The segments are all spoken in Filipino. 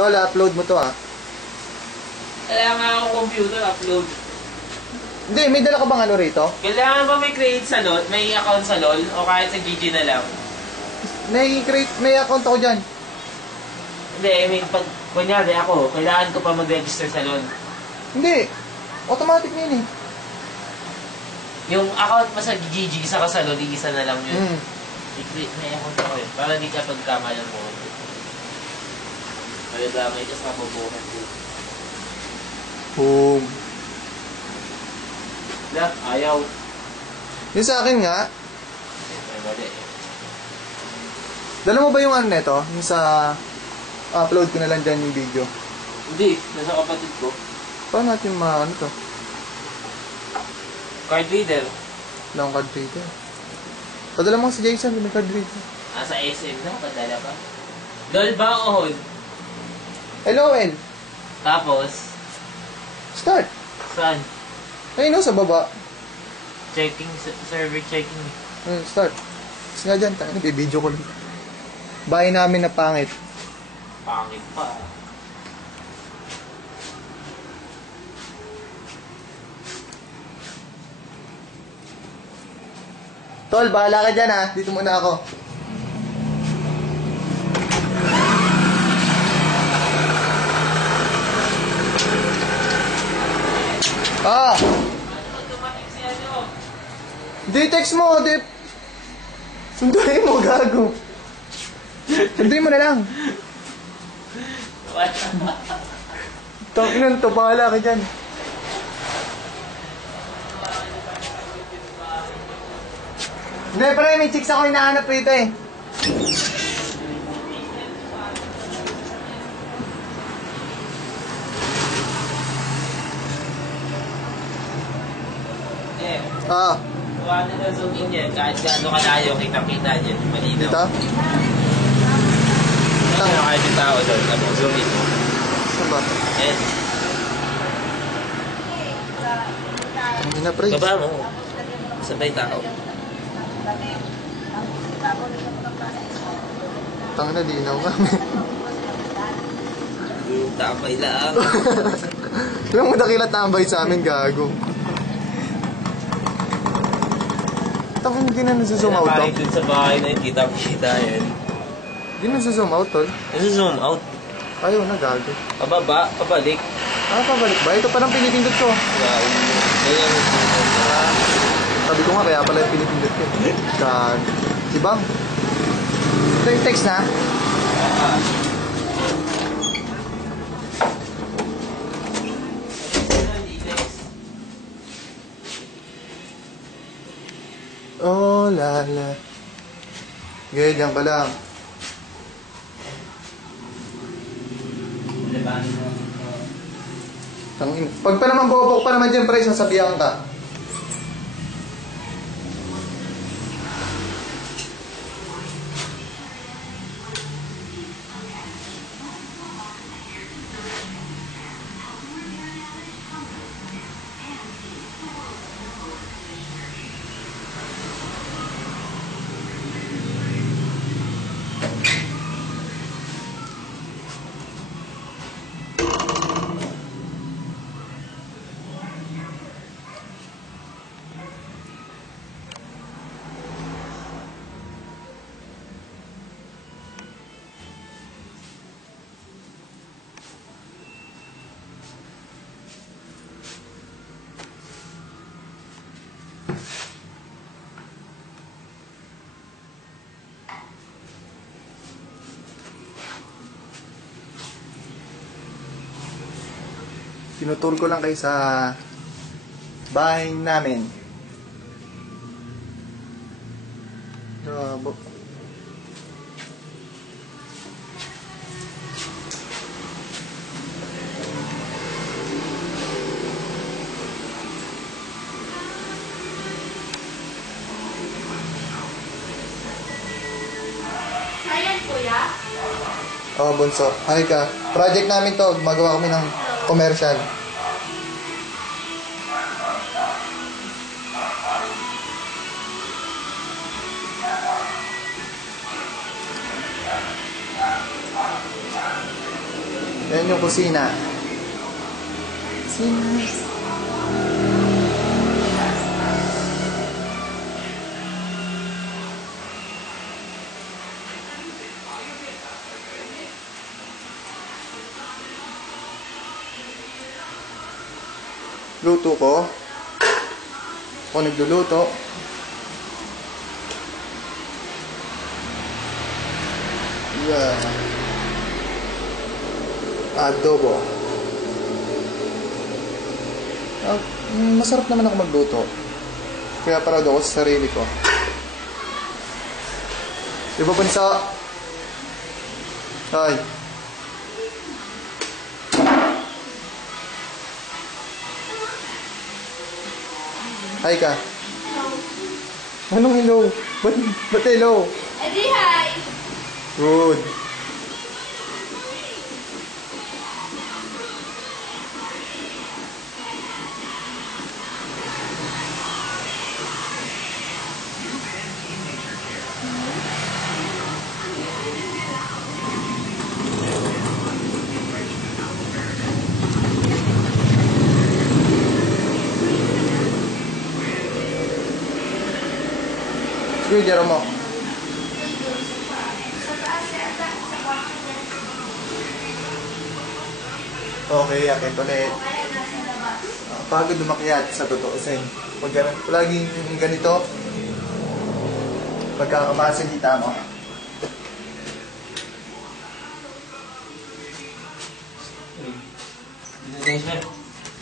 Tol, upload mo to ah. Kailangan akong computer upload. Hindi, may dala ka bang ano rito? Kailangan ba may create sa LOL? May account sa LOL? O kahit sa GG na lang? May account ako dyan. Hindi, may pag... Kunyari ako, kailangan ko pa mag-register sa LOL. Hindi. Automatic na yun eh. Yung account mo sa GG, isa ka sa LOL, isa na lang yun. Hmm. I-create may account ako yun. Para di ka pagkamalan mo. Kaya damay ka sa mabubuhan ko. Boom. Wala, ayaw. Yung sa akin nga, May mali eh. dala mo ba yung ano neto? Yung sa upload ko na lang dyan yung video. Hindi, nasa kapatid ko. Paano natin ano to? Card reader. Long card reader. Padala mo si Jason, may card reader. Nasa SM na, padala pa. LOL ba o hold? LOL. Tapos, Start. saan? Ayun no, sa baba. Checking, server checking. Start. Kasi nga dyan, tayo, nabibideo ko lang. Bahay namin na pangit. Pangit pa. Tol, bahala ka dyan ha. Dito muna ako. Ah! Di text mo, di... Sunduin mo, gago. Sunduin mo na lang. Tanginan to, bahala ka dyan. Hindi, pre, may chicks ako hinahanap rito eh. Ah, Gawa na na zoom in yan. Kahit gaano kalayo, kitang-kita dyan. Malinaw. dito? Ano kahit yung tao doon? Ano, zoom in mo. Saan ba? Eh, Ang ina, pre. baba mo. Sabay tao. Tangina, di inaw nga. Yung tapay lang. Yung dakilat tambay sa amin, gago. Tangina, hindi na nasa-zoom out to. Kahit dun sa bahay na yun, kitang-kita yan. Hindi na nasa-zoom out, tol. Nasa-zoom out. Ayaw na, gago. Pababa, pabalik. Ah, pabalik ba? Ito pa lang pinipindot ko. Ganyan. Sabi ko nga, kaya pala yung pinipindot ko. Gago. Sibang. Ito yung text na. Oh, lala. Ganyan ka lang. Tangin. Pag pa naman bobok pa naman dyan, pre, sasabihan ka. Tinutur ko lang kayo sa bahay namin. Ayan, kuya. Oh, bunso. Hi ka. Project namin to. Magawa kami ng commercial. Yan yung kusina. Kusina. Luto ko. Ako nagluluto. Yeah. Adobo. Masarap naman ako magluto. Kaya proud ako sa sarili ko. Diba, Bunso? Ay. Hi ka. Anong hello? Ba't hello? Edi hi! Good. Sige, dyan mo. Okay, akit ulit. Pagod lumakyat sa totoo sin. Pag laging ganito, pagkakapasalita mo.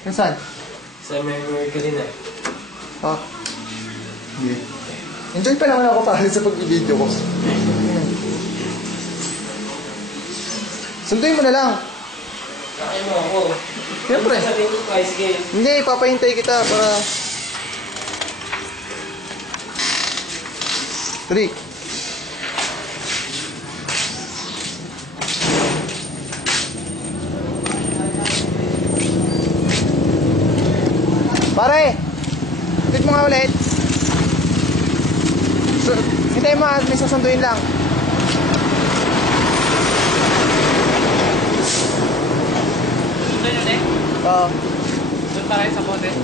Nasaan? Sa may kanina. Ha? Hindi. Enjoy pa naman ako para sa pag-video ko. Sunduin mo na lang. Kakain mo ako. Siyempre. Sabihin ko, guys, game. Hindi, papahintay kita para... Rick. Pare! Ulit mo nga ulit. Hintayin mo, may susunduin lang. Ito yun eh. Oo. Doon pa kayo sa bote.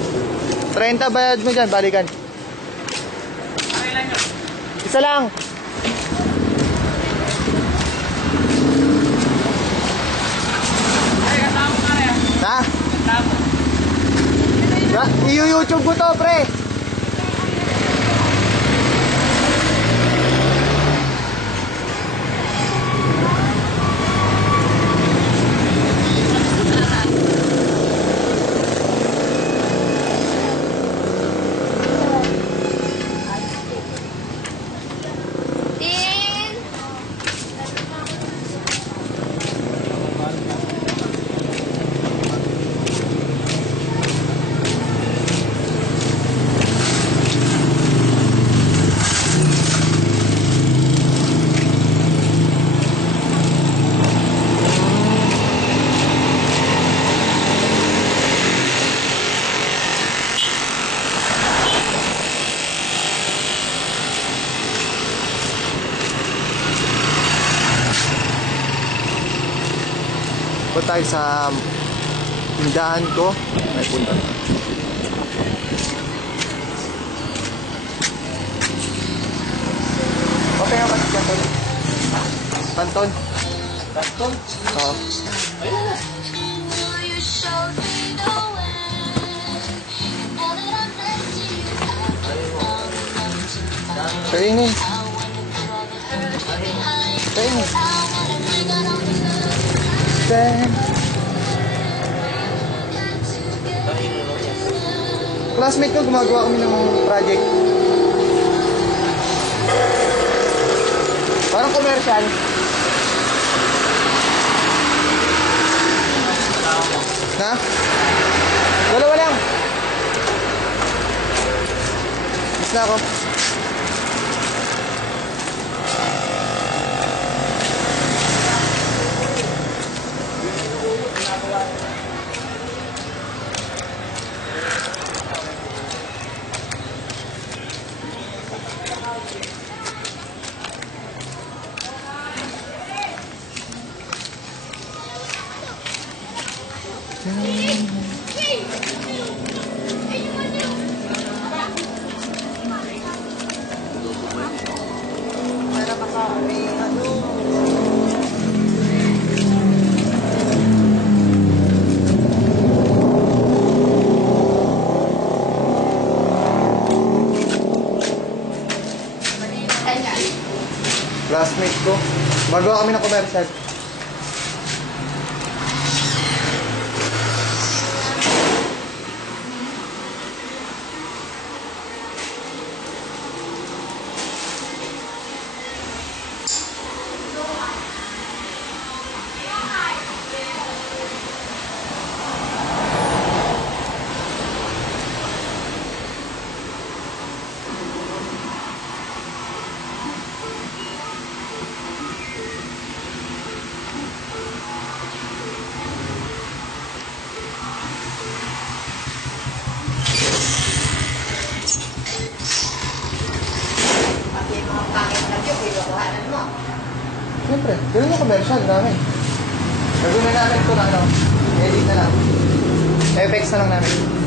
30 bayad mo dyan, balikan. Okay lang yun. Isa lang. Ay, kasama ka rin. Ha? Kasama. I-YouTube ko to, pre. Tin! Punta tayo sa tindahan ko. May punta. Okay nga ba si Kanton? Kanton? Gaston? Oo. Kainin. Kainin. Then, classmate ko, gumagawa kami ng project. Parang commercial. Ha? Dalawa lang. Miss na ako. Para maka-uwi, ano. Classmate ko. Magawa kami ng commercial. Pati yung mga pangit na view, kinukuhanan mo. Siyempre, ganun yung commercial namin. Gagawin na namin ito na ano, edit na lang. Effects na lang namin.